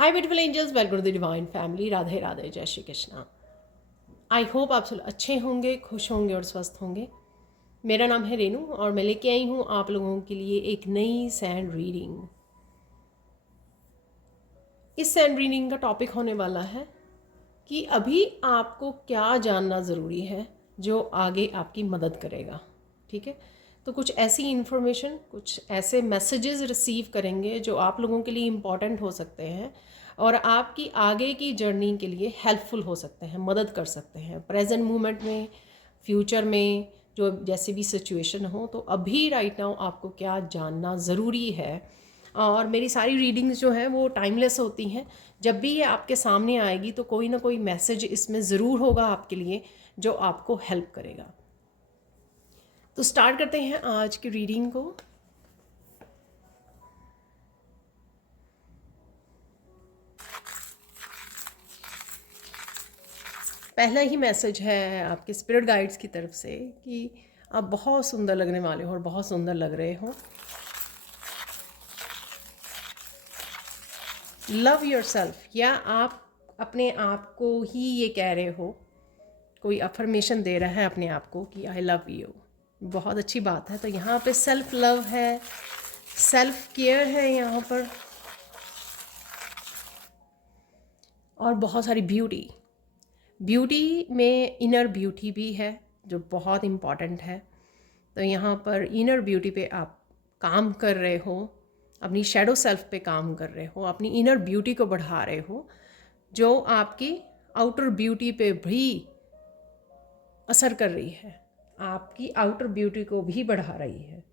Hi beautiful angels, welcome to the divine family. Radhe Radhe, जय Shri Krishna. I hope आप सब अच्छे होंगे, खुश होंगे और स्वस्थ होंगे। मेरा नाम है रेनू और मैं लेके आई हूँ आप लोगों के लिए एक नई सैंड रीडिंग। इस सैंड रीडिंग का टॉपिक होने वाला है कि अभी आपको क्या जानना ज़रूरी है जो आगे आपकी मदद करेगा। ठीक है, तो कुछ ऐसी इन्फॉर्मेशन, कुछ ऐसे मैसेजेस रिसीव करेंगे जो आप लोगों के लिए इम्पॉर्टेंट हो सकते हैं और आपकी आगे की जर्नी के लिए हेल्पफुल हो सकते हैं, मदद कर सकते हैं प्रेजेंट मोमेंट में, फ्यूचर में, जो जैसी भी सिचुएशन हो। तो अभी राइट नाउ आपको क्या जानना ज़रूरी है। और मेरी सारी रीडिंग्स जो हैं वो टाइमलेस होती हैं। जब भी ये आपके सामने आएगी तो कोई ना कोई मैसेज इसमें ज़रूर होगा आपके लिए जो आपको हेल्प करेगा। तो स्टार्ट करते हैं आज की रीडिंग को। पहला ही मैसेज है आपके स्पिरिट गाइड्स की तरफ से कि आप बहुत सुंदर लगने वाले हो और बहुत सुंदर लग रहे हो। लव योरसेल्फ, या आप अपने आप को ही ये कह रहे हो, कोई अफर्मेशन दे रहा है अपने आप को कि आई लव यू। बहुत अच्छी बात है। तो यहाँ पे सेल्फ लव है, सेल्फ केयर है यहाँ पर, और बहुत सारी ब्यूटी। ब्यूटी में इनर ब्यूटी भी है जो बहुत इम्पॉर्टेंट है। तो यहाँ पर इनर ब्यूटी पे आप काम कर रहे हो, अपनी शैडो सेल्फ पे काम कर रहे हो, अपनी इनर ब्यूटी को बढ़ा रहे हो जो आपकी आउटर ब्यूटी पे भी असर कर रही है, आपकी आउटर ब्यूटी को भी बढ़ा रही है।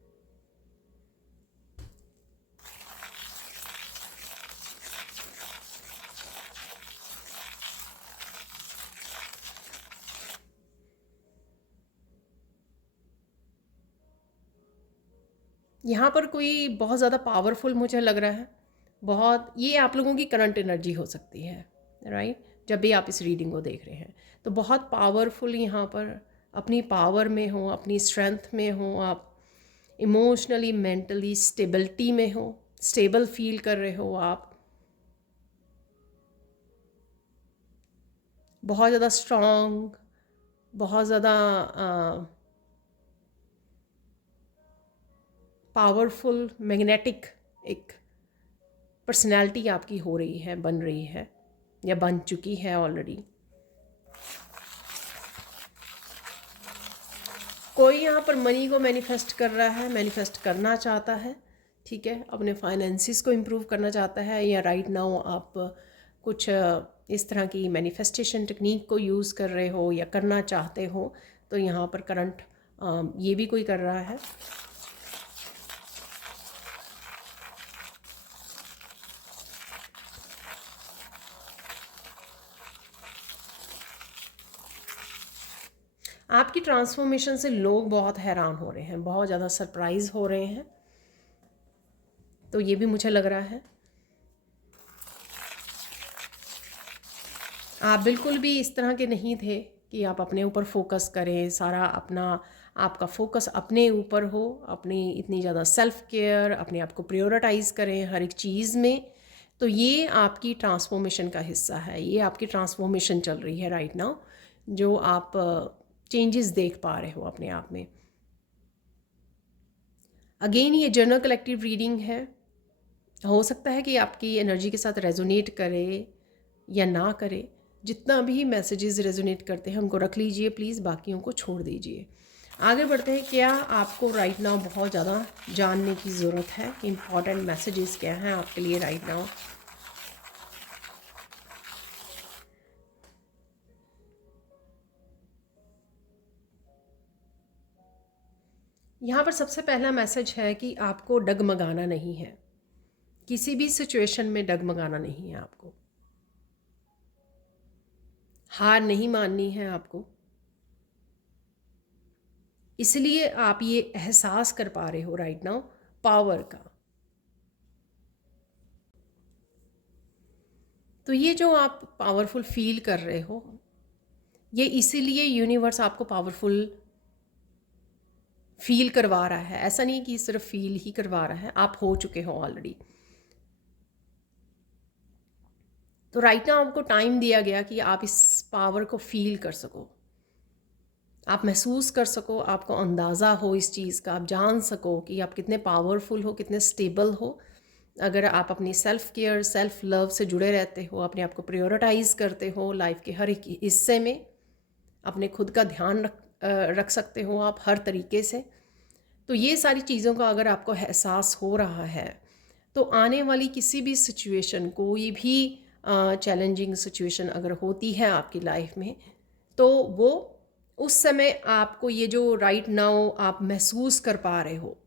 यहाँ पर कोई बहुत ज़्यादा पावरफुल मुझे लग रहा है। बहुत, ये आप लोगों की करंट एनर्जी हो सकती है, राइट। जब भी आप इस रीडिंग को देख रहे हैं तो बहुत पावरफुल यहाँ पर अपनी पावर में हो, अपनी स्ट्रेंथ में हो, आप इमोशनली मेंटली स्टेबिलिटी में हो, स्टेबल फील कर रहे हो आप, बहुत ज़्यादा स्ट्रॉन्ग, बहुत ज़्यादा पावरफुल मैग्नेटिक एक पर्सनैलिटी आपकी हो रही है, बन रही है या बन चुकी है ऑलरेडी। कोई यहाँ पर मनी को मैनिफेस्ट कर रहा है, मैनिफेस्ट करना चाहता है, ठीक है, अपने फाइनेंसिस को इम्प्रूव करना चाहता है, या राइट नाउ आप कुछ इस तरह की मैनिफेस्टेशन टेक्निक को यूज़ कर रहे हो या करना चाहते हो। तो यहाँ पर करंट ये भी कोई कर रहा है। आपकी ट्रांसफॉर्मेशन से लोग बहुत हैरान हो रहे हैं, बहुत ज़्यादा सरप्राइज हो रहे हैं। तो ये भी मुझे लग रहा है आप बिल्कुल भी इस तरह के नहीं थे कि आप अपने ऊपर फोकस करें, सारा अपना, आपका फोकस अपने ऊपर हो, अपनी इतनी ज़्यादा सेल्फ केयर, अपने आप को प्रायोरिटाइज़ करें हर एक चीज़ में। तो ये आपकी ट्रांसफॉर्मेशन का हिस्सा है, ये आपकी ट्रांसफॉर्मेशन चल रही है राइट नाउ, जो आप चेंजेस देख पा रहे हो अपने आप में। अगेन ये जनरल कलेक्टिव रीडिंग है, हो सकता है कि आपकी एनर्जी के साथ रेजोनेट करे या ना करे। जितना भी मैसेजेस रेजोनेट करते हैं उनको रख लीजिए प्लीज़, बाकियों को छोड़ दीजिए। आगे बढ़ते हैं। क्या आपको राइट नाउ बहुत ज़्यादा जानने की ज़रूरत है, इम्पॉर्टेंट मैसेजेस क्या हैं आपके लिए राइट नाउ। यहाँ पर सबसे पहला मैसेज है कि आपको डगमगाना नहीं है, किसी भी सिचुएशन में डगमगाना नहीं है आपको, हार नहीं माननी है आपको। इसलिए आप ये एहसास कर पा रहे हो राइट नाउ पावर का। तो ये जो आप पावरफुल फील कर रहे हो, ये इसीलिए यूनिवर्स आपको पावरफुल फील करवा रहा है। ऐसा नहीं कि सिर्फ फील ही करवा रहा है, आप हो चुके हो ऑलरेडी। तो राइट नाउ आपको टाइम दिया गया कि आप इस पावर को फील कर सको, आप महसूस कर सको, आपको अंदाज़ा हो इस चीज़ का, आप जान सको कि आप कितने पावरफुल हो, कितने स्टेबल हो। अगर आप अपनी सेल्फ केयर, सेल्फ लव से जुड़े रहते हो, अपने आप को प्रायोरिटाइज़ करते हो लाइफ के हर एक हिस्से में, अपने खुद का ध्यान रख सकते हो आप हर तरीके से। तो ये सारी चीज़ों का अगर आपको एहसास हो रहा है, तो आने वाली किसी भी सिचुएशन, कोई भी चैलेंजिंग सिचुएशन अगर होती है आपकी लाइफ में, तो वो उस समय आपको ये जो राइट नाउ आप महसूस कर पा रहे हो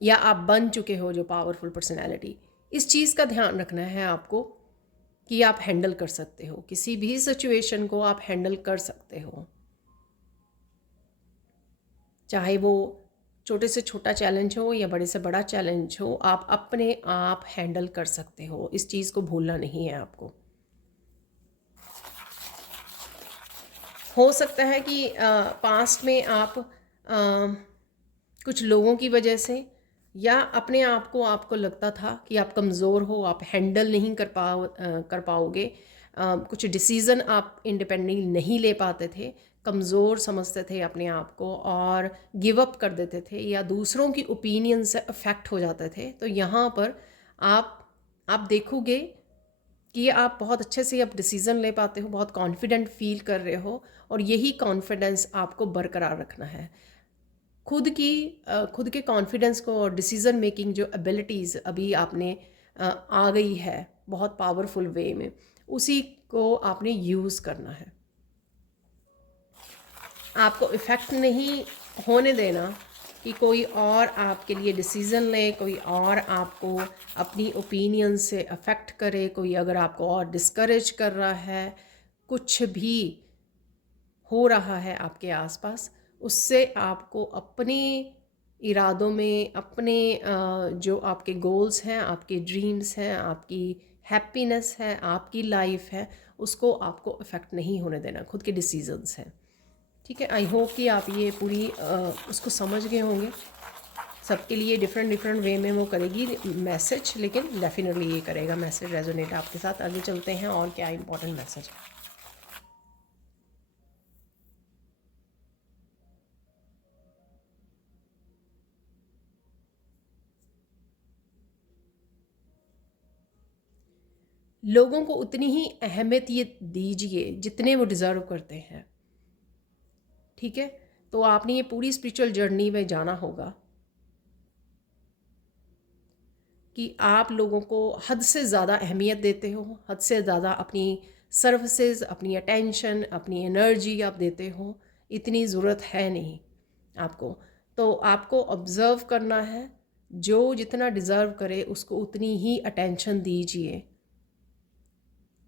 या आप बन चुके हो जो पावरफुल पर्सनैलिटी, इस चीज़ का ध्यान रखना है आपको कि आप हैंडल कर सकते हो, किसी भी सिचुएशन को आप हैंडल कर सकते हो, चाहे वो छोटे से छोटा चैलेंज हो या बड़े से बड़ा चैलेंज हो, आप अपने आप हैंडल कर सकते हो। इस चीज़ को भूलना नहीं है आपको। हो सकता है कि पास्ट में आप कुछ लोगों की वजह से या अपने आप को आपको लगता था कि आप कमज़ोर हो, आप हैंडल नहीं कर पाओगे, कुछ डिसीज़न आप इंडिपेंडेंटली नहीं ले पाते थे, कमज़ोर समझते थे अपने आप को और गिव अप कर देते थे या दूसरों की ओपिनियन से अफेक्ट हो जाते थे। तो यहाँ पर आप देखोगे कि आप बहुत अच्छे से अब डिसीज़न ले पाते हो, बहुत कॉन्फिडेंट फील कर रहे हो और यही कॉन्फिडेंस आपको बरकरार रखना है। खुद के कॉन्फिडेंस को और डिसीज़न मेकिंग जो एबिलिटीज़ अभी आपने आ गई है बहुत पावरफुल वे में, उसी को आपने यूज़ करना है। आपको इफ़ेक्ट नहीं होने देना कि कोई और आपके लिए डिसीज़न ले, कोई और आपको अपनी ओपिनियन से अफेक्ट करे, कोई अगर आपको और डिस्करेज कर रहा है, कुछ भी हो रहा है आपके आसपास, उससे आपको अपने इरादों में, अपने जो आपके गोल्स हैं, आपके ड्रीम्स हैं, आपकी हैप्पीनेस है, आपकी लाइफ है, उसको आपको अफेक्ट नहीं होने देना। खुद के डिसीजंस हैं, ठीक है। आई होप कि आप ये पूरी उसको समझ गए होंगे। सबके लिए डिफरेंट डिफरेंट वे में वो करेगी मैसेज, लेकिन डेफिनेटली ये करेगा मैसेज रेजोनेट आपके साथ। आगे चलते हैं और क्या इंपॉर्टेंट मैसेज है। लोगों को उतनी ही अहमियत ये दीजिए जितने वो डिज़र्व करते हैं, ठीक है। तो आपने ये पूरी स्पिरिचुअल जर्नी में जाना होगा कि आप लोगों को हद से ज़्यादा अहमियत देते हो, हद से ज़्यादा अपनी सर्विसेज, अपनी अटेंशन, अपनी एनर्जी आप देते हो। इतनी ज़रूरत है नहीं आपको। तो आपको ऑब्ज़र्व करना है, जो जितना डिज़र्व करे उसको उतनी ही अटेंशन दीजिए,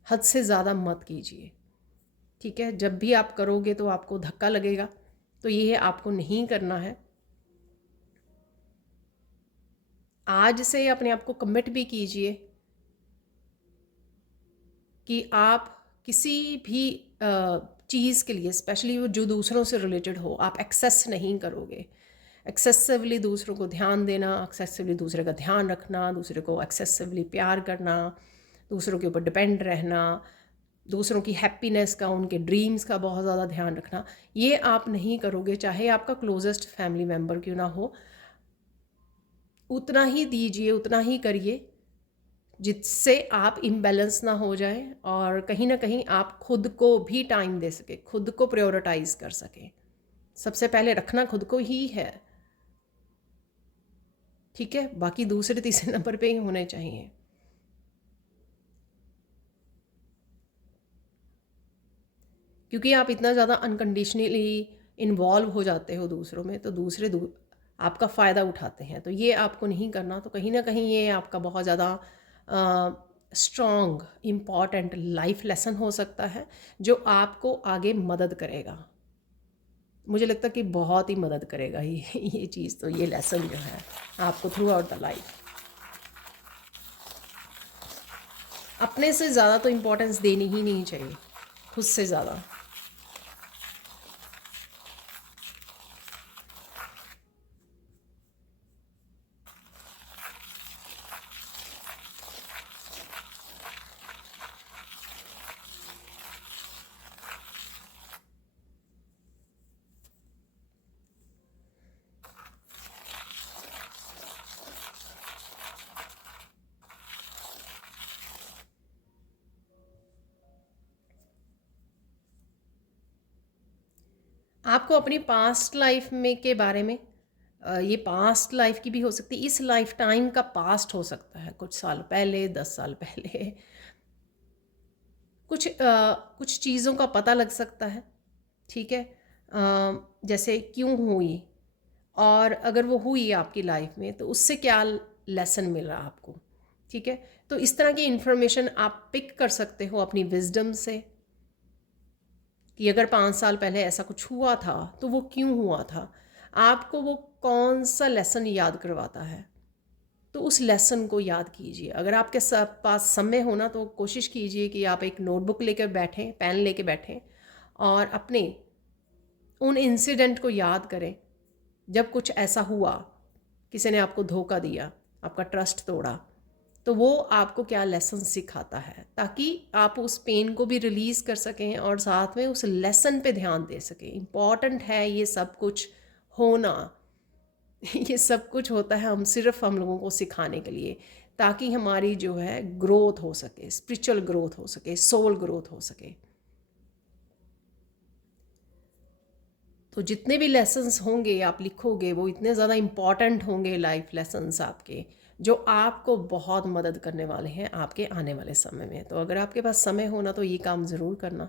हद से ज़्यादा मत कीजिए, ठीक है। जब भी आप करोगे तो आपको धक्का लगेगा, तो ये आपको नहीं करना है। आज से अपने आप को कमिट भी कीजिए कि आप किसी भी चीज़ के लिए, स्पेशली वो जो दूसरों से रिलेटेड हो, आप एक्सेस नहीं करोगे। एक्सेसिवली दूसरों को ध्यान देना, एक्सेसिवली दूसरे का ध्यान रखना, दूसरे को एक्सेसिवली प्यार करना, दूसरों के ऊपर डिपेंड रहना, दूसरों की हैप्पीनेस का, उनके ड्रीम्स का बहुत ज़्यादा ध्यान रखना, ये आप नहीं करोगे। चाहे आपका क्लोजेस्ट फैमिली मेम्बर क्यों ना हो, उतना ही दीजिए, उतना ही करिए जिससे आप इम्बैलेंस ना हो जाए और कहीं ना कहीं आप खुद को भी टाइम दे सके, खुद को प्रायोरिटाइज कर सके। सबसे पहले रखना खुद को ही है, ठीक है। बाकी दूसरे तीसरे नंबर पे ही होने चाहिए। क्योंकि आप इतना ज़्यादा अनकंडीशनली इन्वॉल्व हो जाते हो दूसरों में, तो आपका फ़ायदा उठाते हैं। तो ये आपको नहीं करना। तो कहीं ना कहीं ये आपका बहुत ज़्यादा स्ट्रॉन्ग इम्पॉर्टेंट लाइफ लेसन हो सकता है, जो आपको आगे मदद करेगा। मुझे लगता है कि बहुत ही मदद करेगा ये चीज़। तो ये लेसन जो है आपको थ्रू आउट द लाइफ, अपने से ज़्यादा तो इम्पोर्टेंस देनी ही नहीं चाहिए, खुद से ज़्यादा। आपको अपनी पास्ट लाइफ में के बारे में, ये पास्ट लाइफ की भी हो सकती है, इस लाइफ टाइम का पास्ट हो सकता है, कुछ साल पहले, 10 साल पहले, कुछ चीज़ों का पता लग सकता है। ठीक है, जैसे क्यों हुई, और अगर वो हुई आपकी लाइफ में तो उससे क्या लेसन मिला आपको। ठीक है, तो इस तरह की इंफॉर्मेशन आप पिक कर सकते हो अपनी विजडम से, कि अगर 5 साल पहले ऐसा कुछ हुआ था तो वो क्यों हुआ था, आपको वो कौन सा लेसन याद करवाता है। तो उस लेसन को याद कीजिए। अगर आपके पास समय हो ना तो कोशिश कीजिए कि आप एक नोटबुक लेकर बैठें, पेन लेके बैठें, और अपने उन इंसिडेंट को याद करें जब कुछ ऐसा हुआ, किसी ने आपको धोखा दिया, आपका ट्रस्ट तोड़ा, तो वो आपको क्या लेसन सिखाता है, ताकि आप उस पेन को भी रिलीज़ कर सकें और साथ में उस लेसन पे ध्यान दे सकें। इम्पॉर्टेंट है ये सब कुछ होना। ये सब कुछ होता है हम लोगों को सिखाने के लिए, ताकि हमारी जो है ग्रोथ हो सके, स्पिरिचुअल ग्रोथ हो सके, सोल ग्रोथ हो सके। तो जितने भी लेसन्स होंगे आप लिखोगे वो इतने ज़्यादा इम्पॉर्टेंट होंगे, लाइफ लेसन्स आपके, जो आपको बहुत मदद करने वाले हैं आपके आने वाले समय में। तो अगर आपके पास समय होना तो ये काम ज़रूर करना।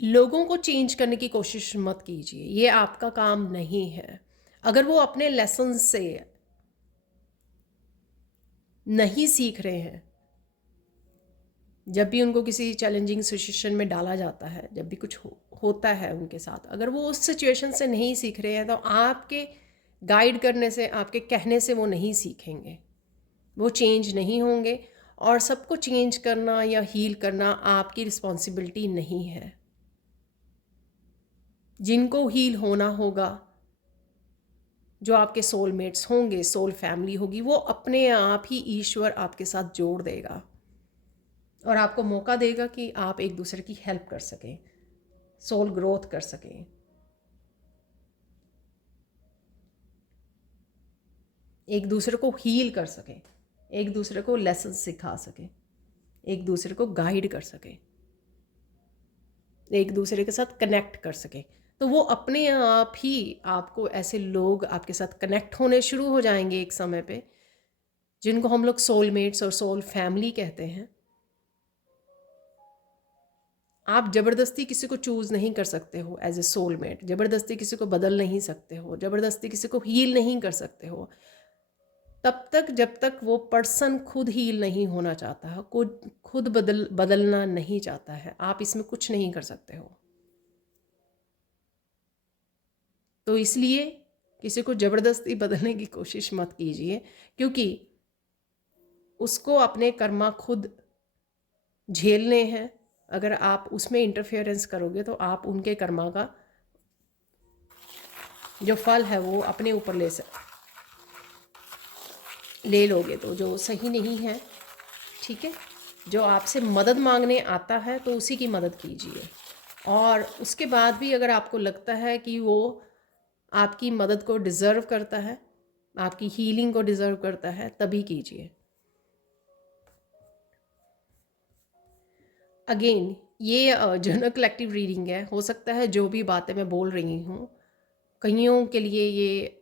लोगों को चेंज करने की कोशिश मत कीजिए, ये आपका काम नहीं है। अगर वो अपने लेसन से नहीं सीख रहे हैं, जब भी उनको किसी चैलेंजिंग सिचुएशन में डाला जाता है, जब भी कुछ होता है उनके साथ, अगर वो उस सिचुएशन से नहीं सीख रहे हैं तो आपके गाइड करने से, आपके कहने से वो नहीं सीखेंगे, वो चेंज नहीं होंगे। और सबको चेंज करना या हील करना आपकी रिस्पॉन्सिबिलिटी नहीं है। जिनको हील होना होगा, जो आपके सोलमेट्स होंगे, सोल फैमिली होगी, वो अपने आप ही ईश्वर आपके साथ जोड़ देगा और आपको मौका देगा कि आप एक दूसरे की हेल्प कर सकें, सोल ग्रोथ कर सकें, एक दूसरे को हील कर सकें, एक दूसरे को लेसन सिखा सकें, एक दूसरे को गाइड कर सकें, एक दूसरे के साथ कनेक्ट कर सकें। तो वो अपने आप ही आपको ऐसे लोग आपके साथ कनेक्ट होने शुरू हो जाएंगे एक समय पे, जिनको हम लोग सोलमेट्स और सोल फैमिली कहते हैं। आप ज़बरदस्ती किसी को चूज़ नहीं कर सकते हो एज ए सोलमेट, ज़बरदस्ती किसी को बदल नहीं सकते हो, ज़बरदस्ती किसी को हील नहीं कर सकते हो, तब तक जब तक वो पर्सन खुद हील नहीं होना चाहता है, खुद बदलना नहीं चाहता है, आप इसमें कुछ नहीं कर सकते हो। तो इसलिए किसी को ज़बरदस्ती बदलने की कोशिश मत कीजिए, क्योंकि उसको अपने कर्मा खुद झेलने हैं। अगर आप उसमें इंटरफेरेंस करोगे तो आप उनके कर्मा का जो फल है वो अपने ऊपर ले लोगे, तो जो सही नहीं है। ठीक है, जो आपसे मदद मांगने आता है तो उसी की मदद कीजिए, और उसके बाद भी अगर आपको लगता है कि वो आपकी मदद को डिज़र्व करता है, आपकी हीलिंग को डिज़र्व करता है, तभी कीजिए। अगेन ये जनरल कलेक्टिव रीडिंग है, हो सकता है जो भी बातें मैं बोल रही हूँ कईयों के लिए ये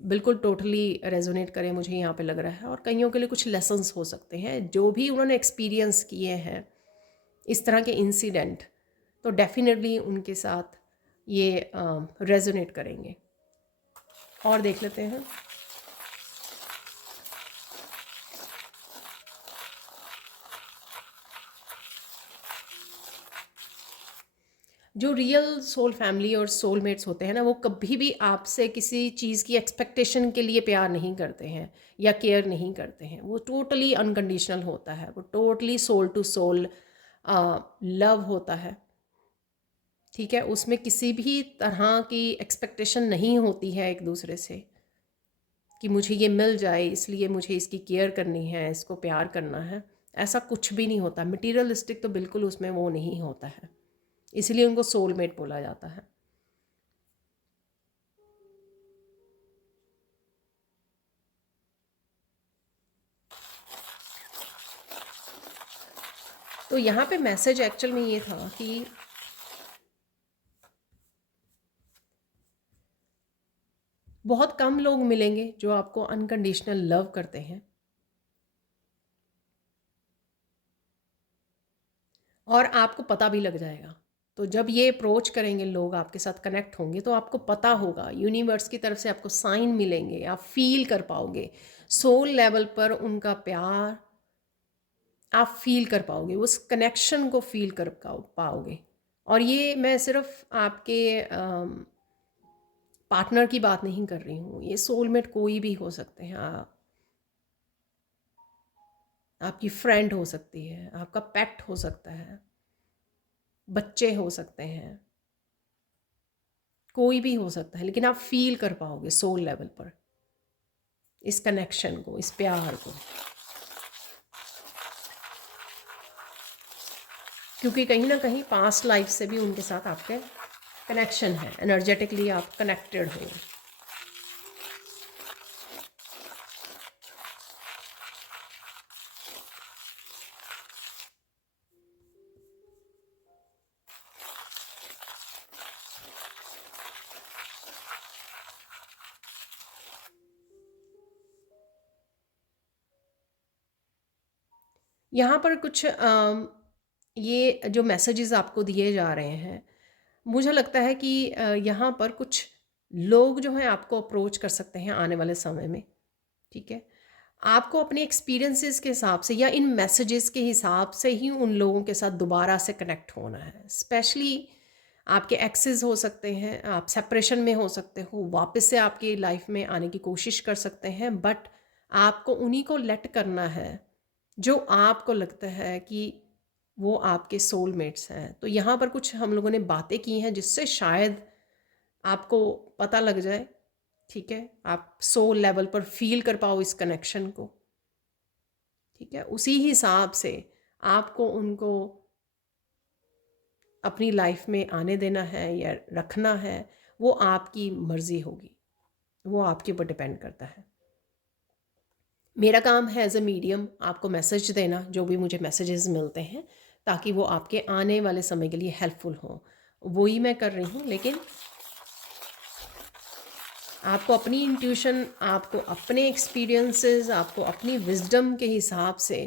बिल्कुल टोटली रेजोनेट करे, मुझे यहाँ पे लग रहा है, और कईयों के लिए कुछ लेसन्स हो सकते हैं जो भी उन्होंने एक्सपीरियंस किए हैं इस तरह के इंसिडेंट, तो डेफिनेटली उनके साथ ये रेजोनेट करेंगे। और देख लेते हैं। जो रियल सोल फैमिली और सोलमेट्स होते हैं ना, वो कभी भी आपसे किसी चीज़ की एक्सपेक्टेशन के लिए प्यार नहीं करते हैं या केयर नहीं करते हैं। वो टोटली अनकंडीशनल होता है, वो totally soul to soul love होता है। ठीक है, उसमें किसी भी तरह की एक्सपेक्टेशन नहीं होती है एक दूसरे से कि मुझे ये मिल जाए इसलिए मुझे इसकी केयर करनी है, इसको प्यार करना है। ऐसा कुछ भी नहीं होता, मटीरियलिस्टिक तो बिल्कुल उसमें वो नहीं होता है, इसलिए उनको सोलमेट बोला जाता है। तो यहाँ पे मैसेज एक्चुअल में ये था कि बहुत कम लोग मिलेंगे जो आपको अनकंडीशनल लव करते हैं, और आपको पता भी लग जाएगा। तो जब ये अप्रोच करेंगे लोग, आपके साथ कनेक्ट होंगे, तो आपको पता होगा, यूनिवर्स की तरफ से आपको साइन मिलेंगे, आप फील कर पाओगे सोल लेवल पर उनका प्यार, आप फील कर पाओगे, उस कनेक्शन को फील कर पाओगे। और ये मैं सिर्फ आपके पार्टनर की बात नहीं कर रही हूँ, ये सोलमेट कोई भी हो सकते हैं। आपकी फ्रेंड हो सकती है, आपका पेट हो सकता है, बच्चे हो सकते हैं, कोई भी हो सकता है, लेकिन आप फील कर पाओगे सोल लेवल पर इस कनेक्शन को, इस प्यार को, क्योंकि कहीं ना कहीं पास्ट लाइफ से भी उनके साथ आपके कनेक्शन है, एनर्जेटिकली आप कनेक्टेड हो। यहाँ पर कुछ ये जो मैसेजेस आपको दिए जा रहे हैं, मुझे लगता है कि यहाँ पर कुछ लोग जो हैं आपको अप्रोच कर सकते हैं आने वाले समय में, ठीक है। आपको अपने एक्सपीरियंसेस के हिसाब से या इन मैसेजेस के हिसाब से ही उन लोगों के साथ दोबारा से कनेक्ट होना है। स्पेशली आपके एक्सेस हो सकते हैं, आप सेपरेशन में हो सकते हो, वापस से आपकी लाइफ में आने की कोशिश कर सकते हैं, बट आपको उन्हीं को लेट करना है जो आपको लगता है कि वो आपके सोलमेट्स हैं। तो यहाँ पर कुछ हम लोगों ने बातें की हैं जिससे शायद आपको पता लग जाए, ठीक है, आप सोल लेवल पर फील कर पाओ इस कनेक्शन को, ठीक है। उसी हिसाब से आपको उनको अपनी लाइफ में आने देना है या रखना है, वो आपकी मर्ज़ी होगी, वो आपके ऊपर डिपेंड करता है। मेरा काम है एज अ मीडियम आपको मैसेज देना, जो भी मुझे मैसेजेस मिलते हैं, ताकि वो आपके आने वाले समय के लिए हेल्पफुल हो, वही मैं कर रही हूँ। लेकिन आपको अपनी इंट्यूशन, आपको अपने एक्सपीरियंसेस, आपको अपनी विजडम के हिसाब से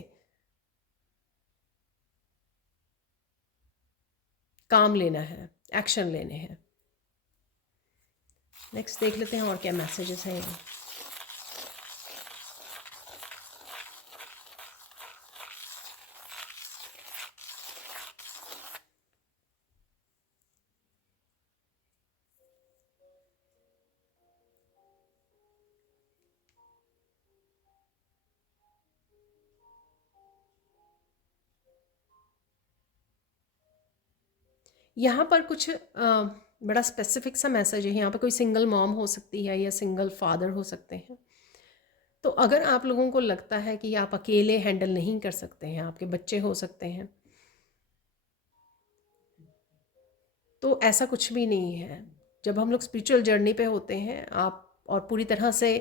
काम लेना है, एक्शन लेने हैं। नेक्स्ट देख लेते हैं और क्या मैसेजेस हैं। यहाँ पर कुछ बड़ा स्पेसिफिक सा मैसेज है। यहाँ पर कोई सिंगल मॉम हो सकती है या सिंगल फादर हो सकते हैं। तो अगर आप लोगों को लगता है कि आप अकेले हैंडल नहीं कर सकते हैं, आपके बच्चे हो सकते हैं, तो ऐसा कुछ भी नहीं है। जब हम लोग स्पिरिचुअल जर्नी पे होते हैं, आप और पूरी तरह से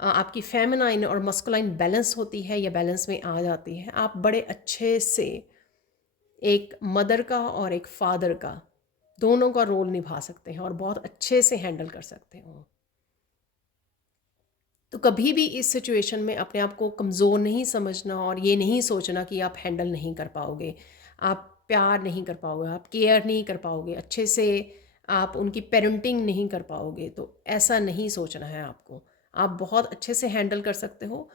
आपकी फेमिनाइन और मस्कुलाइन बैलेंस होती है या बैलेंस में आ जाती है, आप बड़े अच्छे से एक मदर का और एक फादर का, दोनों का रोल निभा सकते हैं और बहुत अच्छे से हैंडल कर सकते हो। तो कभी भी इस सिचुएशन में अपने आप को कमज़ोर नहीं समझना और ये नहीं सोचना कि आप हैंडल नहीं कर पाओगे, आप प्यार नहीं कर पाओगे, आप केयर नहीं कर पाओगे अच्छे से, आप उनकी पेरेंटिंग नहीं कर पाओगे। तो ऐसा नहीं सोचना है आपको, आप बहुत अच्छे से हैंडल कर सकते हो।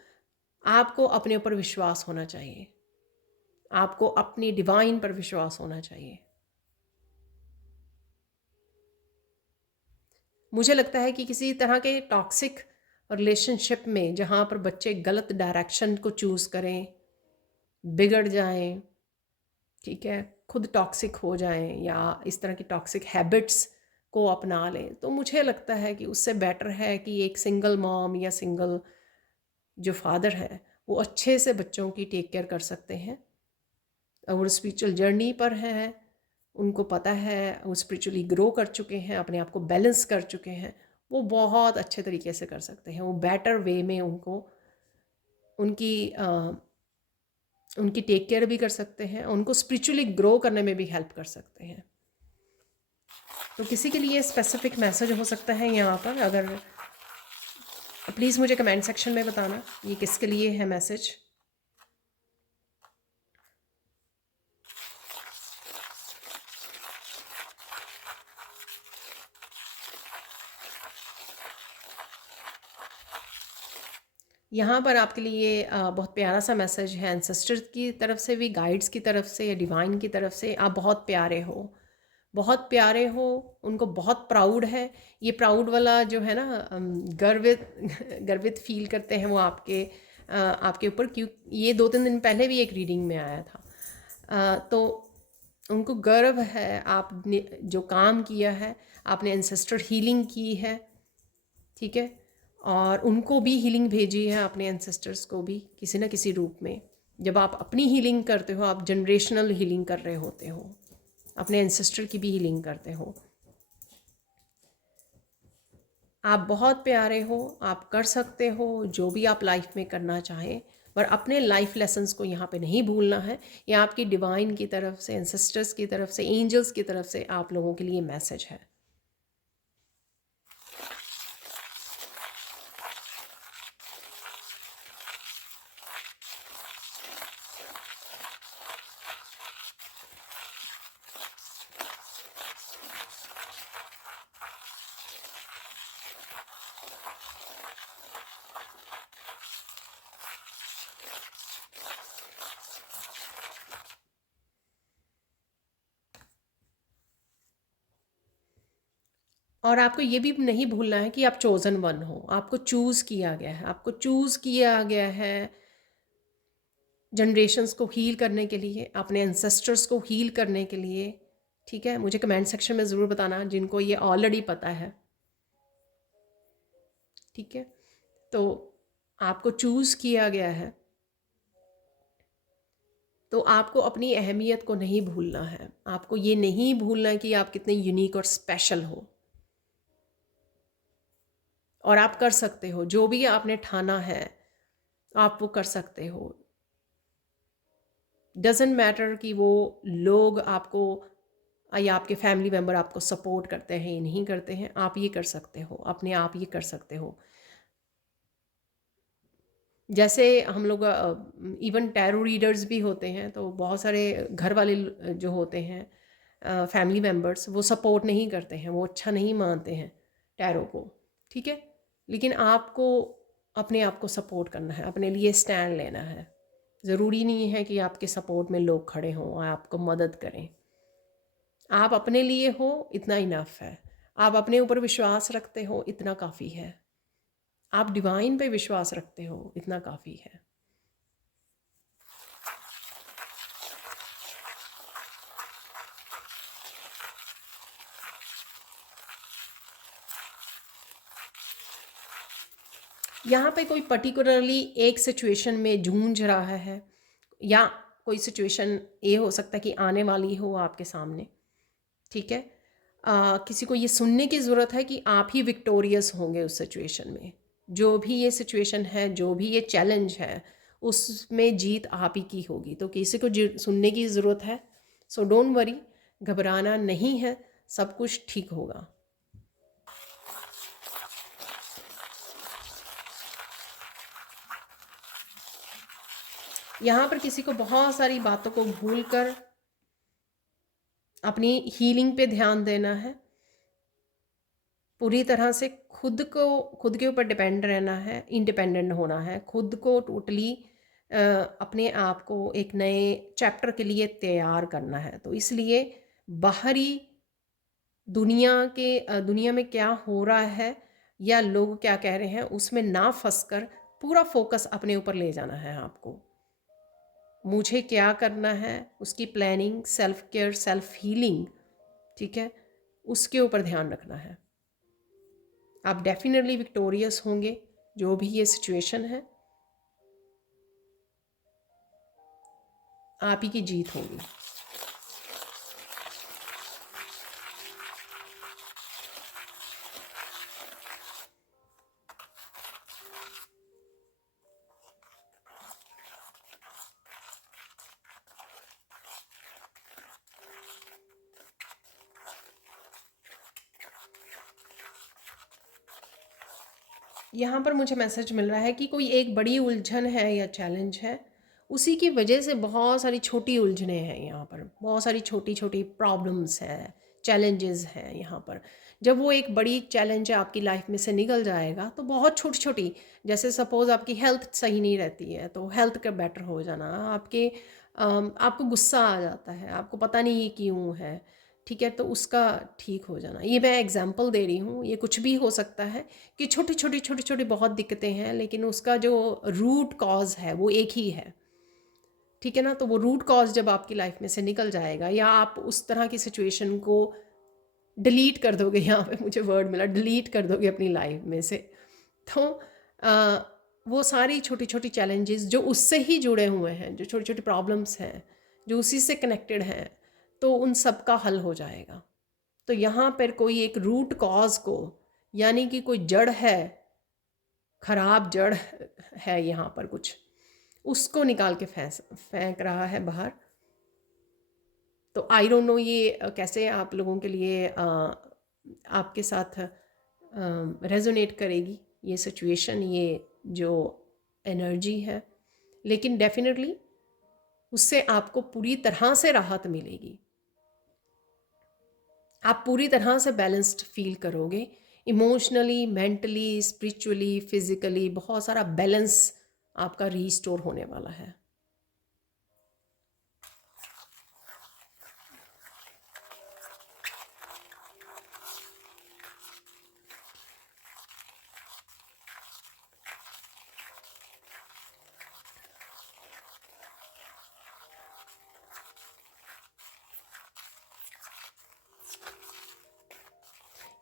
आपको अपने ऊपर विश्वास होना चाहिए, आपको अपनी डिवाइन पर विश्वास होना चाहिए। मुझे लगता है कि किसी तरह के टॉक्सिक रिलेशनशिप में जहाँ पर बच्चे गलत डायरेक्शन को चूज़ करें, बिगड़ जाएं, ठीक है, खुद टॉक्सिक हो जाएं या इस तरह की टॉक्सिक हैबिट्स को अपना लें, तो मुझे लगता है कि उससे बेटर है कि एक सिंगल मॉम या सिंगल जो फादर है वो अच्छे से बच्चों की टेक केयर कर सकते हैं। और वो स्पिरिचुअल जर्नी पर हैं, उनको पता है, वो स्पिरिचुअली ग्रो कर चुके हैं, अपने आप को बैलेंस कर चुके हैं, वो बहुत अच्छे तरीके से कर सकते हैं। वो बेटर वे में उनको उनकी उनकी टेक केयर भी कर सकते हैं, उनको स्पिरिचुअली ग्रो करने में भी हेल्प कर सकते हैं। तो किसी के लिए स्पेसिफिक मैसेज हो सकता है यहाँ पर, अगर प्लीज़ मुझे कमेंट सेक्शन में बताना ये किसके लिए है मैसेज। यहाँ पर आपके लिए बहुत प्यारा सा मैसेज है एंसेस्टर्स की तरफ से भी, गाइड्स की तरफ से या डिवाइन की तरफ से। आप बहुत प्यारे हो, बहुत प्यारे हो, उनको बहुत प्राउड है। ये प्राउड वाला जो है ना, गर्वित गर्वित फील करते हैं वो आपके ऊपर। क्यों, ये 2-3 दिन पहले भी एक रीडिंग में आया था। तो उनको गर्व है आपने जो काम किया है, आपने एंसेस्टर हीलिंग की है, ठीक है। और उनको भी हीलिंग भेजी है, अपने एंसेस्टर्स को भी किसी ना किसी रूप में। जब आप अपनी हीलिंग करते हो, आप जनरेशनल हीलिंग कर रहे होते हो, अपने एंसेस्टर की भी हीलिंग करते हो। आप बहुत प्यारे हो, आप कर सकते हो जो भी आप लाइफ में करना चाहें, पर अपने लाइफ लेसन्स को यहाँ पे नहीं भूलना है। ये आपकी डिवाइन की तरफ से, एंसेस्टर्स की तरफ से, एंजल्स की तरफ से आप लोगों के लिए मैसेज है। और आपको ये भी नहीं भूलना है कि आप चोज़न वन हो, आपको चूज़ किया गया है, आपको चूज़ किया गया है जनरेशन्स को हील करने के लिए, अपने एंसेस्टर्स को हील करने के लिए, ठीक है। मुझे कमेंट सेक्शन में ज़रूर बताना जिनको ये ऑलरेडी पता है, ठीक है। तो आपको चूज़ किया गया है, तो आपको अपनी अहमियत को नहीं भूलना है। आपको ये नहीं भूलना है कि आप कितने यूनिक और स्पेशल हो, और आप कर सकते हो जो भी आपने ठाना है, आप वो कर सकते हो। डजेंट मैटर कि वो लोग आपको या आपके फैमिली मेम्बर आपको सपोर्ट करते हैं या नहीं करते हैं, आप ये कर सकते हो, अपने आप ये कर सकते हो। जैसे हम लोग इवन टैरो रीडर्स भी होते हैं, तो बहुत सारे घर वाले जो होते हैं, फैमिली मेम्बर्स, वो सपोर्ट नहीं करते हैं, वो अच्छा नहीं मानते हैं टैरो को, ठीक है। लेकिन आपको अपने आप को सपोर्ट करना है, अपने लिए स्टैंड लेना है। ज़रूरी नहीं है कि आपके सपोर्ट में लोग खड़े हों और आपको मदद करें। आप अपने लिए हो, इतना इनफ है। आप अपने ऊपर विश्वास रखते हो, इतना काफ़ी है। आप डिवाइन पे विश्वास रखते हो, इतना काफ़ी है। यहाँ पे कोई पर्टिकुलरली एक सिचुएशन में जूझ रहा है, या कोई सिचुएशन ये हो सकता है कि आने वाली हो आपके सामने, ठीक है। किसी को ये सुनने की ज़रूरत है कि आप ही विक्टोरियस होंगे उस सिचुएशन में। जो भी ये सिचुएशन है, जो भी ये चैलेंज है, उसमें जीत आप ही की होगी। तो किसी को सुनने की ज़रूरत है। सो डोंट वरी, घबराना नहीं है, सब कुछ ठीक होगा। यहाँ पर किसी को बहुत सारी बातों को भूलकर अपनी हीलिंग पे ध्यान देना है, पूरी तरह से खुद के ऊपर डिपेंड रहना है, इंडिपेंडेंट होना है, खुद को टोटली अपने आप को एक नए चैप्टर के लिए तैयार करना है। तो इसलिए बाहरी दुनिया में क्या हो रहा है या लोग क्या कह रहे हैं, उसमें ना फंसकर पूरा फोकस अपने ऊपर ले जाना है आपको। मुझे क्या करना है, उसकी planning, self care, self healing, ठीक है, उसके ऊपर ध्यान रखना है। आप डेफिनेटली विक्टोरियस होंगे जो भी ये सिचुएशन है। आप ही की जीत होगी। यहाँ पर मुझे मैसेज मिल रहा है कि कोई एक बड़ी उलझन है या चैलेंज है, उसी की वजह से बहुत सारी छोटी उलझनें हैं यहाँ पर, बहुत सारी छोटी छोटी प्रॉब्लम्स हैं, चैलेंजेस हैं यहाँ पर। जब वो एक बड़ी चैलेंज आपकी लाइफ में से निकल जाएगा तो बहुत छोटी छोटी, जैसे सपोज़ आपकी हेल्थ सही नहीं रहती है तो हेल्थ का बेटर हो जाना, आपको गुस्सा आ जाता है, आपको पता नहीं ये क्यों है, ठीक है, तो उसका ठीक हो जाना। ये मैं एग्जांपल दे रही हूँ, ये कुछ भी हो सकता है कि छोटी छोटी छोटी छोटी बहुत दिक्कतें हैं, लेकिन उसका जो रूट कॉज है वो एक ही है, ठीक है ना। तो वो रूट कॉज जब आपकी लाइफ में से निकल जाएगा, या आप उस तरह की सिचुएशन को डिलीट कर दोगे, यहाँ पे मुझे वर्ड मिला, डिलीट कर दोगे अपनी लाइफ में से, तो वो सारी छोटी छोटी चैलेंजेस जो उससे ही जुड़े हुए हैं, जो छोटी छोटी प्रॉब्लम्स हैं जो उसी से कनेक्टेड हैं, तो उन सब का हल हो जाएगा। तो यहाँ पर कोई एक रूट कॉज को, यानी कि कोई जड़ है, खराब जड़ है यहाँ पर कुछ, उसको निकाल के फेंक रहा है बाहर। तो आई डोंट नो ये कैसे आप लोगों के लिए आपके साथ रेजोनेट करेगी ये सिचुएशन, ये जो एनर्जी है, लेकिन डेफिनेटली उससे आपको पूरी तरह से राहत मिलेगी। आप पूरी तरह से बैलेंस्ड फील करोगे, इमोशनली, मेंटली, स्पिरिचुअली, फिजिकली, बहुत सारा बैलेंस आपका रीस्टोर होने वाला है।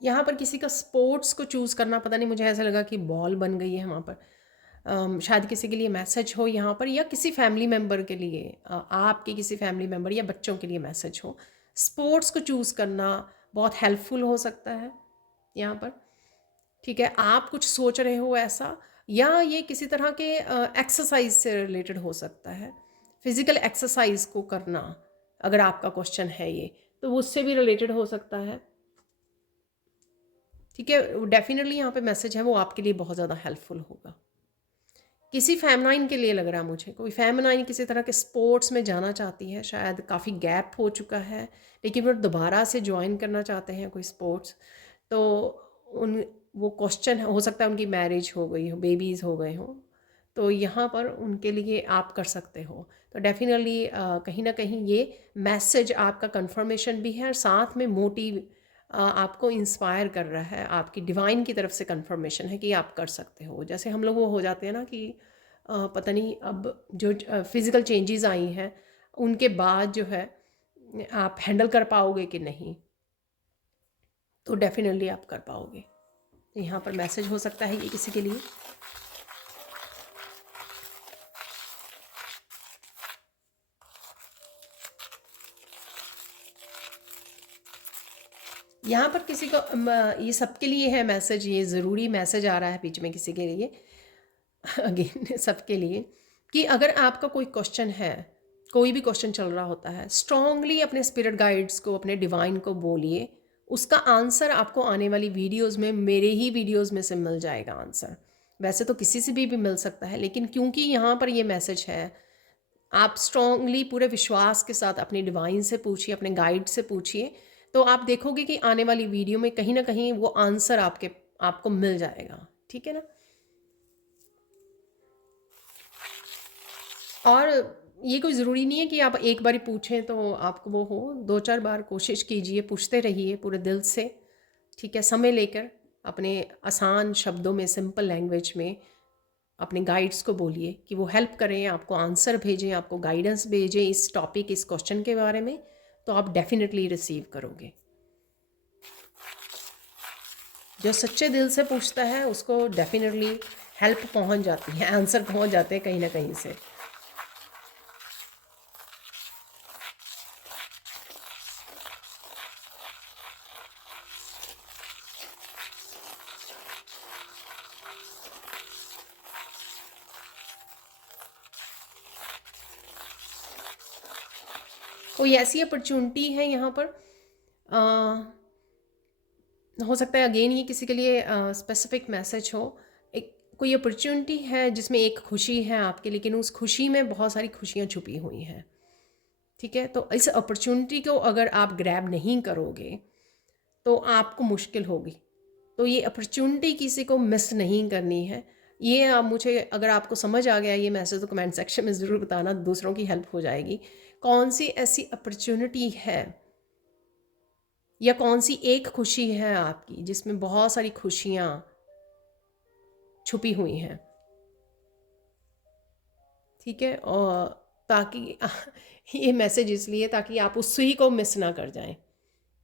यहाँ पर किसी का स्पोर्ट्स को चूज़ करना, पता नहीं, मुझे ऐसा लगा कि बॉल बन गई है वहाँ पर। शायद किसी के लिए मैसेज हो यहाँ पर, या किसी फैमिली मेम्बर के लिए, आपके किसी फैमिली मेम्बर या बच्चों के लिए मैसेज हो। स्पोर्ट्स को चूज़ करना बहुत हेल्पफुल हो सकता है यहाँ पर, ठीक है। आप कुछ सोच रहे हो ऐसा, या ये किसी तरह के एक्सरसाइज से रिलेटेड हो सकता है, फिज़िकल एक्सरसाइज को करना, अगर आपका क्वेश्चन है ये, तो उससे भी रिलेटेड हो सकता है, ठीक है। डेफिनेटली यहाँ पे मैसेज है वो आपके लिए बहुत ज़्यादा हेल्पफुल होगा। किसी फेमनाइन के लिए लग रहा है मुझे, कोई फेमनाइन किसी तरह के स्पोर्ट्स में जाना चाहती है, शायद काफ़ी गैप हो चुका है, लेकिन वो दोबारा से ज्वाइन करना चाहते हैं कोई स्पोर्ट्स। तो उन वो क्वेश्चन हो सकता है उनकी मैरिज हो गई हो, बेबीज़ हो गए हों, तो यहाँ पर उनके लिए आप कर सकते हो। तो डेफिनेटली कहीं ना कहीं ये मैसेज आपका कंफर्मेशन भी है, और साथ में मोटिव आपको इंस्पायर कर रहा है, आपकी डिवाइन की तरफ से कंफर्मेशन है कि आप कर सकते हो। जैसे हम लोग वो हो जाते हैं ना कि पता नहीं अब जो फिज़िकल चेंजेस आई हैं उनके बाद जो है आप हैंडल कर पाओगे कि नहीं, तो डेफिनेटली आप कर पाओगे। यहाँ पर मैसेज हो सकता है ये किसी के लिए। यहाँ पर किसी को ये सबके लिए है मैसेज, ये ज़रूरी मैसेज आ रहा है बीच में किसी के लिए, अगेन सबके लिए, कि अगर आपका कोई क्वेश्चन है, कोई भी क्वेश्चन चल रहा होता है, स्ट्रांगली अपने स्पिरिट गाइड्स को, अपने डिवाइन को बोलिए, उसका आंसर आपको आने वाली वीडियोस में, मेरे ही वीडियोस में से मिल जाएगा आंसर। वैसे तो किसी से भी मिल सकता है, लेकिन क्योंकि यहाँ पर ये मैसेज है, आप स्ट्रांगली पूरे विश्वास के साथ अपने डिवाइन से पूछिए, अपने गाइड से पूछिए, तो आप देखोगे कि आने वाली वीडियो में कहीं ना कहीं वो आंसर आपको मिल जाएगा, ठीक है ना। और ये कोई ज़रूरी नहीं है कि आप एक बार पूछें तो आपको वो हो, 2-4 बार कोशिश कीजिए, पूछते रहिए पूरे दिल से, ठीक है, समय लेकर, अपने आसान शब्दों में, सिंपल लैंग्वेज में अपने गाइड्स को बोलिए कि वो हेल्प करें, आपको आंसर भेजें, आपको गाइडेंस भेजें इस टॉपिक, इस क्वेश्चन के बारे में, तो आप डेफिनेटली रिसीव करोगे। जो सच्चे दिल से पूछता है उसको डेफिनेटली हेल्प पहुंच जाती है, आंसर पहुंच जाते हैं कहीं ना कहीं से। कोई ऐसी अपॉर्चुनिटी है यहाँ पर, हो सकता है अगेन ये किसी के लिए स्पेसिफिक मैसेज हो। एक कोई अपॉर्चुनिटी है जिसमें एक खुशी है आपके, लेकिन उस खुशी में बहुत सारी खुशियाँ छुपी हुई हैं, ठीक है। तो इस अपॉर्चुनिटी को अगर आप ग्रैब नहीं करोगे तो आपको मुश्किल होगी। तो ये अपॉर्चुनिटी किसी को मिस नहीं करनी है। ये आप मुझे, अगर आपको समझ आ गया ये मैसेज, तो कमेंट सेक्शन में ज़रूर बताना, दूसरों की हेल्प हो जाएगी। कौन सी ऐसी अपॉर्चुनिटी है या कौन सी एक खुशी है आपकी जिसमें बहुत सारी खुशियाँ छुपी हुई हैं, ठीक है। और ताकि ये मैसेज इसलिए ताकि आप उस ही को मिस ना कर जाएं,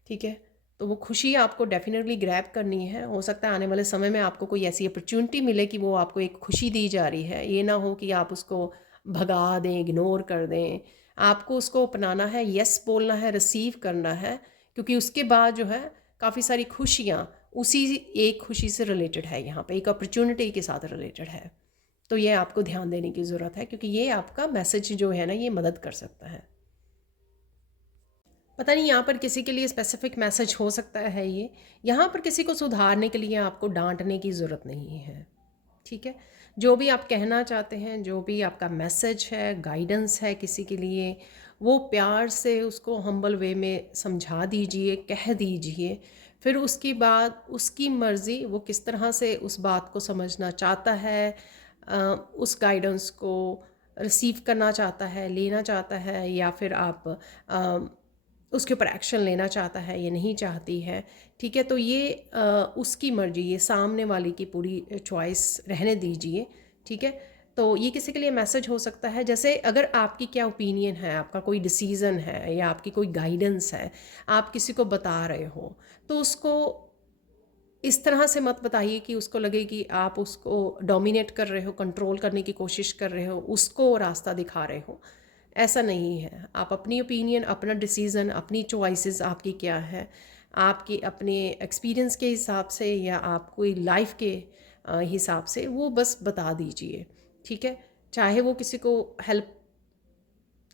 ठीक है। तो वो खुशी आपको डेफिनेटली ग्रैब करनी है। हो सकता है आने वाले समय में आपको कोई ऐसी अपॉर्चुनिटी मिले कि वो आपको एक खुशी दी जा रही है, ये ना हो कि आप उसको भगा दें, इग्नोर कर दें। आपको उसको अपनाना है, यस बोलना है, रिसीव करना है, क्योंकि उसके बाद जो है काफ़ी सारी खुशियाँ उसी एक खुशी से रिलेटेड है, यहाँ पे एक अपॉर्चुनिटी के साथ रिलेटेड है। तो ये आपको ध्यान देने की ज़रूरत है, क्योंकि ये आपका मैसेज जो है ना, ये मदद कर सकता है। पता नहीं यहाँ पर किसी के लिए स्पेसिफिक मैसेज हो सकता है ये। यहाँ पर किसी को सुधारने के लिए आपको डांटने की ज़रूरत नहीं है, ठीक है। जो भी आप कहना चाहते हैं, जो भी आपका मैसेज है, गाइडेंस है किसी के लिए, वो प्यार से उसको हम्बल वे में समझा दीजिए, कह दीजिए। फिर उसके बाद उसकी मर्ज़ी, वो किस तरह से उस बात को समझना चाहता है, उस गाइडेंस को रिसीव करना चाहता है, लेना चाहता है, या फिर आप उसके ऊपर एक्शन लेना चाहता है या नहीं चाहती है, ठीक है। तो ये उसकी मर्ज़ी, ये सामने वाले की पूरी चॉइस रहने दीजिए, ठीक है। तो ये किसी के लिए मैसेज हो सकता है, जैसे अगर आपकी क्या ओपिनियन है, आपका कोई डिसीज़न है या आपकी कोई गाइडेंस है, आप किसी को बता रहे हो, तो उसको इस तरह से मत बताइए कि उसको लगे कि आप उसको डोमिनेट कर रहे हो, कंट्रोल करने की कोशिश कर रहे हो, उसको रास्ता दिखा रहे हो। ऐसा नहीं है। आप अपनी ओपिनियन, अपना डिसीज़न, अपनी चॉइसेस आपकी क्या है, आपके अपने एक्सपीरियंस के हिसाब से या आप कोई लाइफ के हिसाब से वो बस बता दीजिए, ठीक है। चाहे वो किसी को हेल्प,